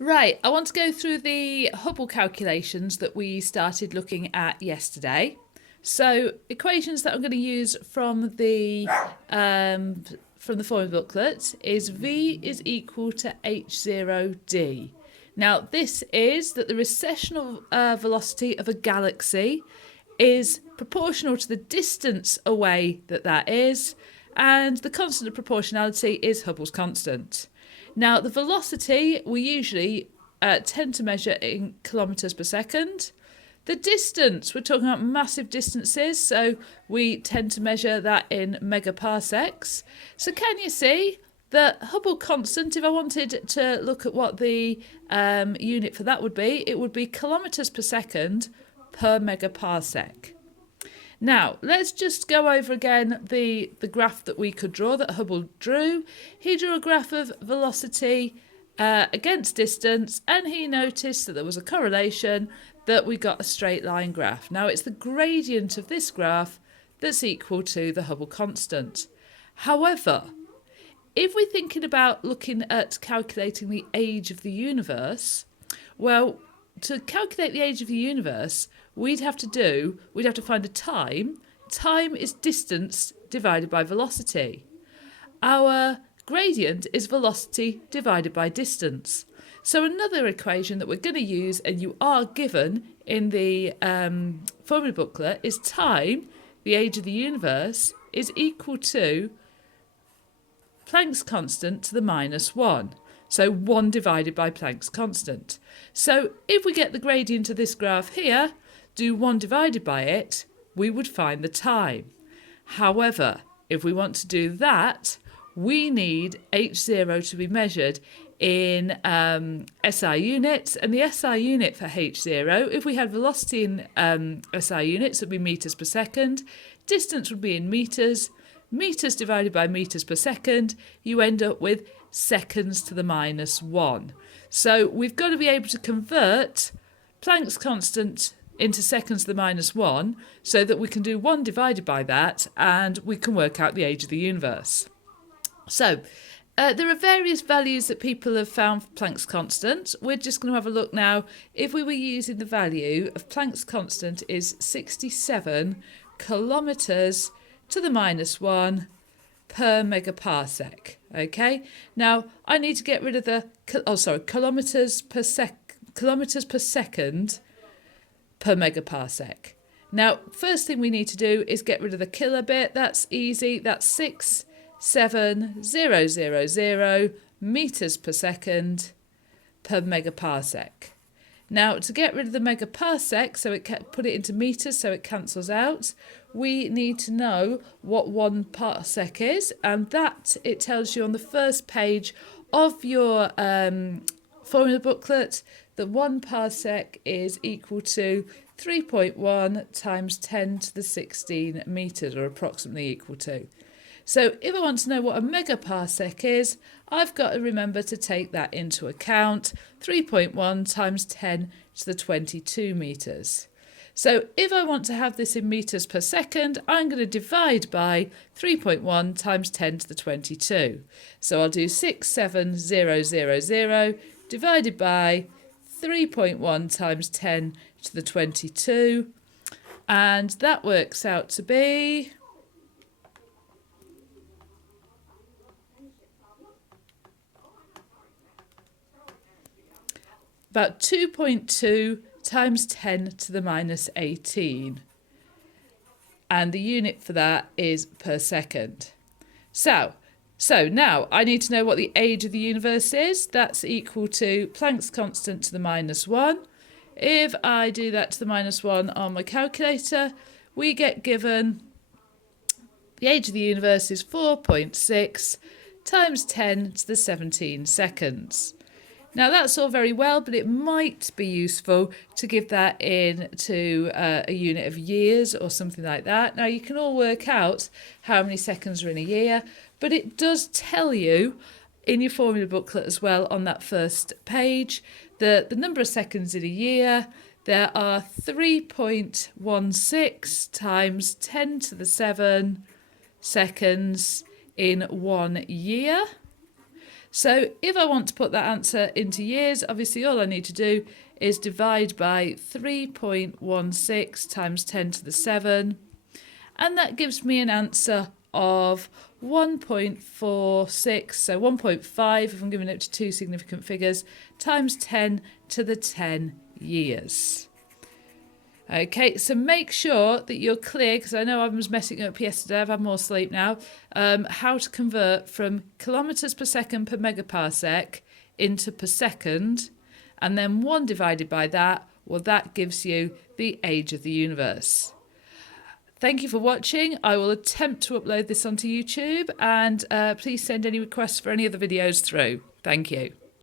Right, I want to go through the Hubble calculations that we started looking at yesterday. So, equations that I'm going to use from the formula booklet is V is equal to h0d. Now, this is that the recessional velocity of a galaxy is proportional to the distance away that is, and the constant of proportionality is Hubble's constant. Now, the velocity we usually tend to measure in kilometres per second. The distance, we're talking about massive distances, so we tend to measure that in megaparsecs. So can you see the Hubble constant, if I wanted to look at what the unit for that would be, it would be kilometres per second per megaparsec. Now, let's just go over again the graph that we could draw, that Hubble drew. He drew a graph of velocity against distance, and he noticed that there was a correlation, that we got a straight line graph. Now, it's the gradient of this graph that's equal to the Hubble constant. However, if we're thinking about looking at calculating the age of the universe, well, to calculate the age of the universe, we'd have to find a time. Time is distance divided by velocity. Our gradient is velocity divided by distance. So another equation that we're going to use, and you are given in the formula booklet, is time, the age of the universe, is equal to Planck's constant to the minus 1. So 1 divided by Planck's constant. So if we get the gradient of this graph here, do 1 divided by it, we would find the time. However, if we want to do that, we need h0 to be measured in SI units, and the SI unit for h0, if we had velocity in SI units, it would be metres per second, distance would be in metres, metres divided by metres per second, you end up with seconds to the minus 1. So we've got to be able to convert Planck's constant into seconds to the minus 1 so that we can do 1 divided by that and we can work out the age of the universe. So there are various values that people have found for Planck's constant. We're just going to have a look now. If we were using the value of Planck's constant is 67 kilometres to the minus 1 per megaparsec. Okay, now I need to get rid of the kilometres per second per megaparsec. Now, first thing we need to do is get rid of the kilo bit. That's easy. That's 67000 meters per second per megaparsec. Now, to get rid of the megaparsec, so put it into meters so it cancels out, we need to know what 1 parsec is, and that it tells you on the first page of your formula booklet that 1 parsec is equal to 3.1 times 10 to the 16 metres, or approximately equal to. So if I want to know what a megaparsec is, I've got to remember to take that into account, 3.1 times 10 to the 22 metres. So if I want to have this in metres per second, I'm going to divide by 3.1 times 10 to the 22. So I'll do 67000 divided by 3.1 times 10 to the 22, and that works out to be about 2.2 times 10 to the minus 18. And the unit for that is per second. So now I need to know what the age of the universe is. That's equal to Planck's constant to the minus 1. If I do that to the minus 1 on my calculator, we get given the age of the universe is 4.6 times 10 to the 17 seconds. Now that's all very well, but it might be useful to give that in to a unit of years or something like that. Now you can all work out how many seconds are in a year, but it does tell you in your formula booklet as well on that first page that the number of seconds in a year, there are 3.16 times 10 to the 7 seconds in 1 year. So if I want to put that answer into years, obviously all I need to do is divide by 3.16 times 10 to the 7. And that gives me an answer of 1.46, so 1.5 if I'm giving it to two significant figures, times 10 to the 10 years. Okay, so make sure that you're clear, because I know I was messing up yesterday, I've had more sleep now, how to convert from kilometres per second per megaparsec into per second, and then 1 divided by that, well, that gives you the age of the universe. Thank you for watching. I will attempt to upload this onto YouTube, and please send any requests for any other videos through. Thank you.